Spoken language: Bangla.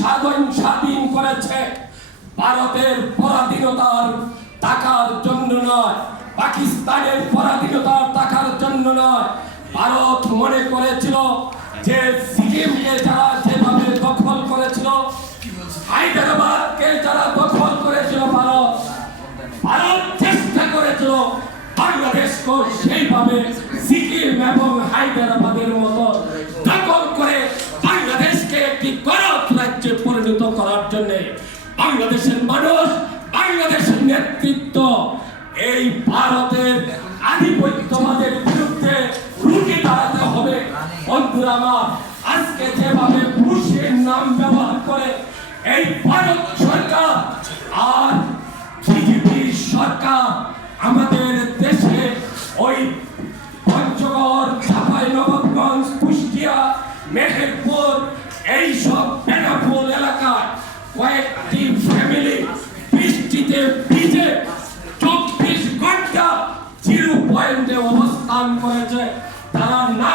স্বাধীন করেছে ভারতের পরাধীনতার টাকার জন্য নয়, পাকিস্তানের পরাধীনতার টাকার জন্য নয়। ভারত মনে করেছিল যে সিকিমকে যারা যেভাবে দখল করেছিল, হায়দ্রাবাদকে যারা দখল করেছিল, ভারত চেষ্টা করেছিল বাংলাদেশকে সেইভাবে সিকিম এবং হায়দ্রাবাদের মতো দখল করে বাংলাদেশকে একটি গণত রাজ্যে পরিণত করার জন্য। বাংলাদেশের মানুষ, বাংলাদেশের নেতৃত্ব এই ভারতের আধিপত্যবাদের বিরুদ্ধে রুখে দাঁড়াতে হবে। বন্ধুরা আমার, আজকে যেভাবে পুরুষের নাম ব্যবহার করে এই ভারত সরকার আর বিজেপি সরকার আমাদের দেশে ওই পঞ্চগড়, চাঁপাইনবাবগঞ্জ, কুষ্টিয়া, মেহেরপুর এইসব বেনাপোল এলাকায় কয়েকটি ফ্যামিলি বৃষ্টিতে ভিজে 24 ঘন্টা জিরো পয়েন্টে অবস্থান করেছে। তারা না